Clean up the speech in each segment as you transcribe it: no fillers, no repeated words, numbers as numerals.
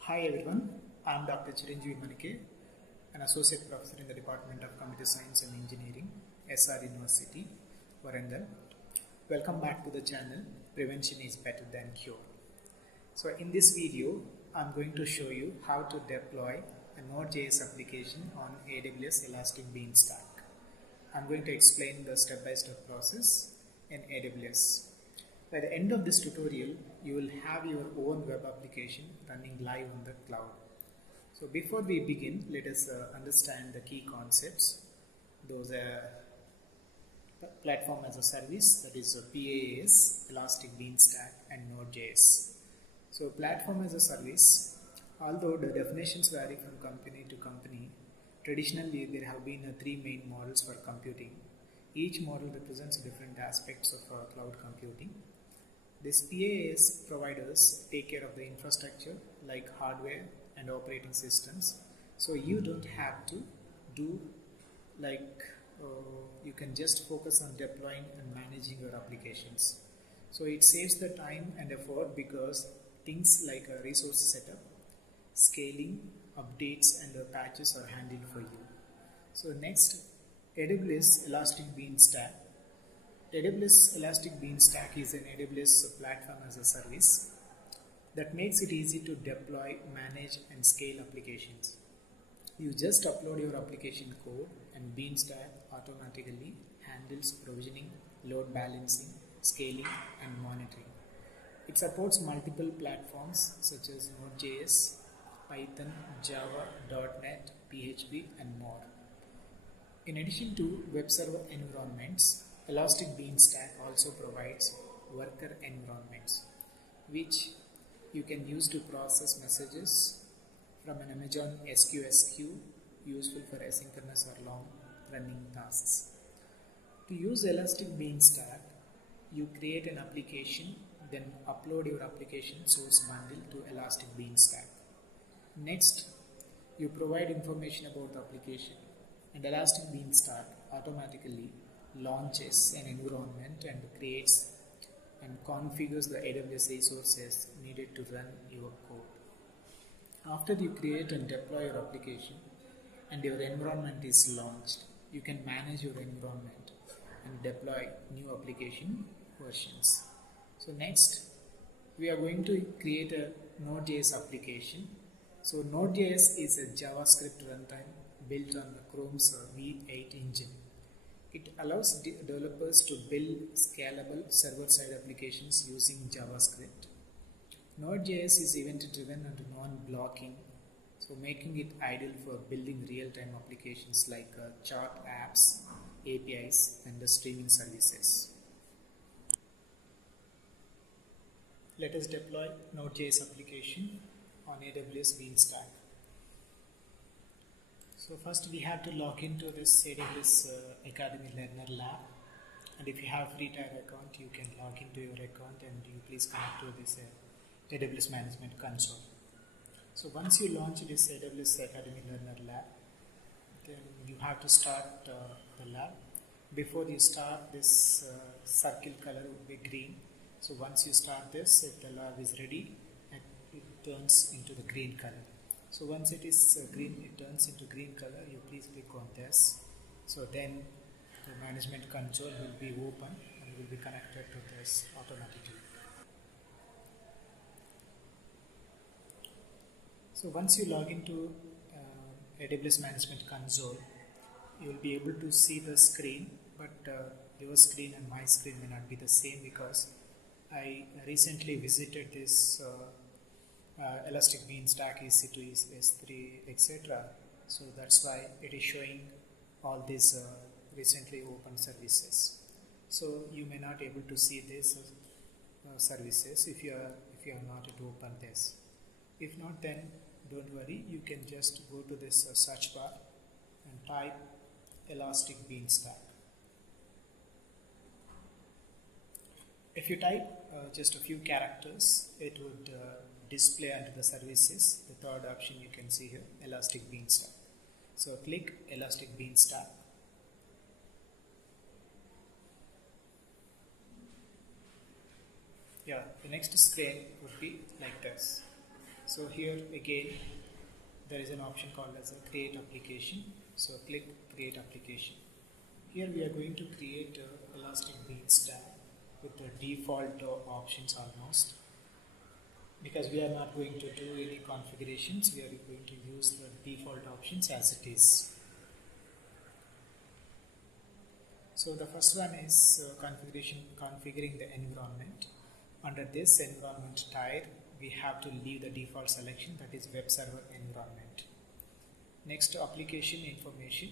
Hi everyone, I am Dr. Chiranjeevi Manike, an associate professor in the Department of Computer Science and Engineering, SR University, Warangal. Welcome back to the channel, Prevention is Better Than Cure. So in this video, I am going to show you how to deploy a Node.js application on AWS Elastic Beanstalk. I am going to explain the step-by-step process in AWS. By the end of this tutorial, you will have your own web application running live on the cloud. So before we begin, let us understand the key concepts. Those are platform as a service, that is PaaS, Elastic Beanstalk, and Node.js. So platform as a service, although the definitions vary from company to company, traditionally there have been three main models for computing. Each model represents different aspects of cloud computing. These PaaS providers take care of the infrastructure like hardware and operating systems. So you don't have to do you can just focus on deploying and managing your applications. So it saves the time and effort because things like resource setup, scaling, updates and patches are handled for you. So next, AWS Elastic Beanstalk. AWS Elastic Beanstalk is an AWS platform as a service that makes it easy to deploy, manage and scale applications. You just upload your application code and Beanstalk automatically handles provisioning, load balancing, scaling and monitoring. It supports multiple platforms such as Node.js, Python, Java, .NET, PHP and more. In addition to web server environments, Elastic Beanstalk also provides worker environments, which you can use to process messages from an Amazon SQS queue, useful for asynchronous or long-running tasks. To use Elastic Beanstalk, you create an application, then upload your application source bundle to Elastic Beanstalk. Next, you provide information about the application, and Elastic Beanstalk automatically launches an environment and creates and configures the AWS resources needed to run your code. After you create and deploy your application and your environment is launched, you can manage your environment and deploy new application versions. So next, we are going to create a Node.js application. So Node.js is a JavaScript runtime built on the Chrome's V8 engine. It allows developers to build scalable server-side applications using JavaScript. Node.js is event-driven and non-blocking, so making it ideal for building real-time applications like chart apps, APIs, and the streaming services. Let us deploy Node.js application on AWS Beanstalk. So first we have to log into this AWS Academy Learner Lab, and if you have free tier account, you can log into your account and you please connect to this AWS Management Console. So once you launch this AWS Academy Learner Lab, then you have to start the lab. Before you start, this circle color will be green. So once you start this, if the lab is ready, it turns into the green color. So once it is green, it turns into green color, you please click on this. So then the management console will be open and will be connected to this automatically. So once you log into AWS Management Console, you will be able to see the screen, but your screen and my screen may not be the same because I recently visited this Elastic Beanstalk EC2, S3, etc. So that's why it is showing all these recently opened services. So you may not able to see these services if you are not to open this. If not, then don't worry. You can just go to this search bar and type Elastic Beanstalk. If you type just a few characters, it would display under the services. The third option you can see here, Elastic Beanstalk. So click Elastic Beanstalk. Yeah, the next screen would be like this. So here again there is an option called as a create application. So click create application. Here we are going to create a Elastic Beanstalk with the default options almost, because we are not going to do any configurations. We are going to use the default options as it is. So the first one is configuring the environment. Under this environment type, we have to leave the default selection, that is web server environment. Next, application information.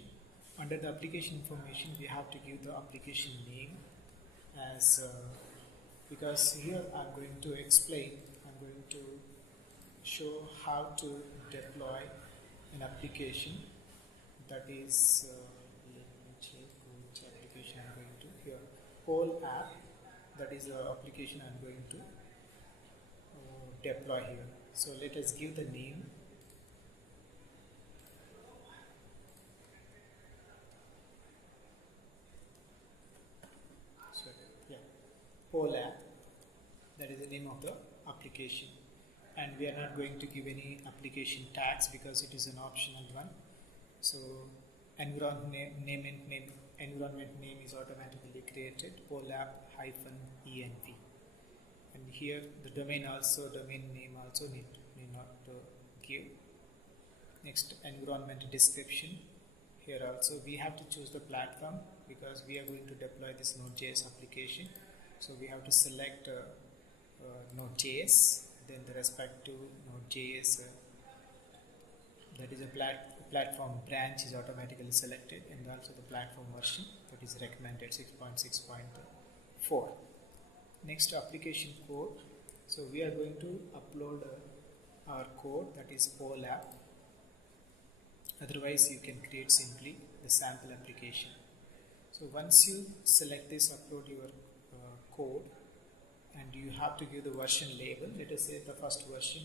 Under the application information, we have to give the application name as because here I'm going to explain, I'm going to show how to deploy an application, that is let me check which application I'm going to here, whole app, that is the application I'm going to deploy here. So let us give the name. So yeah, whole app, that is the name of the application, and we are not going to give any application tags because it is an optional one. So environment name is automatically created, whole app -env. And here the domain name also need not give. Next, environment description. Here also we have to choose the platform because we are going to deploy this Node.js application. So we have to select Node.js, then the respective Node.js that is a platform branch is automatically selected, and also the platform version that is recommended 6.6.4. Next, application code. So we are going to upload our code, that is whole app. Otherwise you can create simply the sample application. So once you select this, upload your code, and you have to give the version label. Let us say the first version,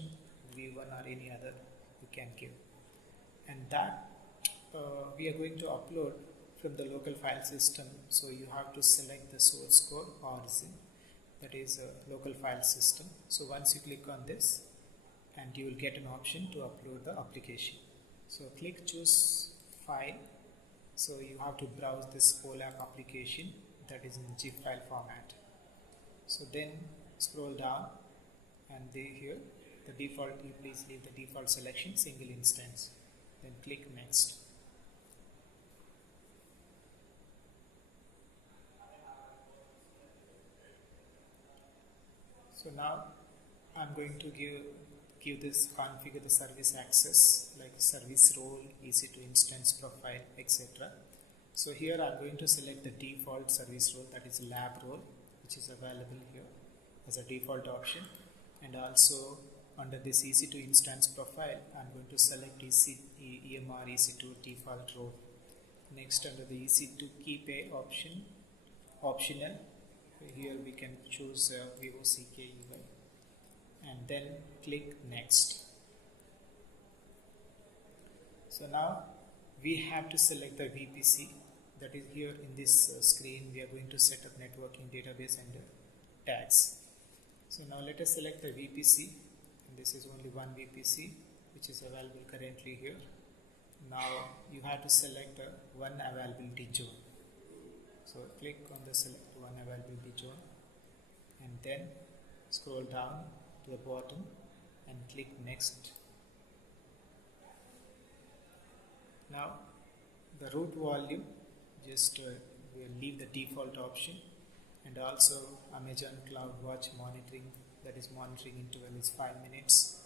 v1 or any other you can give. And that we are going to upload from the local file system. So you have to select the source code origin, that is a local file system. So once you click on this, and you will get an option to upload the application. So click choose file. So you have to browse this whole app application, that is in zip file format. So then scroll down, and here the default, you please leave the default selection single instance. Then click next. So now I'm going to give this, configure the service access like service role, EC2 instance profile, etc. So here I'm going to select the default service role, that is lab role, which is available here as a default option. And also under this EC2 instance profile, I'm going to select EMR EC2 default role. Next, under the EC2 key pair optional, here we can choose VOCK UI, and then click next. So now we have to select the VPC, that is here in this screen. We are going to set up networking, database, and tags. So now let us select the VPC, and this is only one VPC which is available currently here. Now you have to select one availability zone. So click on the select one availability zone, and then scroll down to the bottom and click next. Now the root volume, just we'll leave the default option, and also Amazon CloudWatch monitoring, that is monitoring interval is 5 minutes.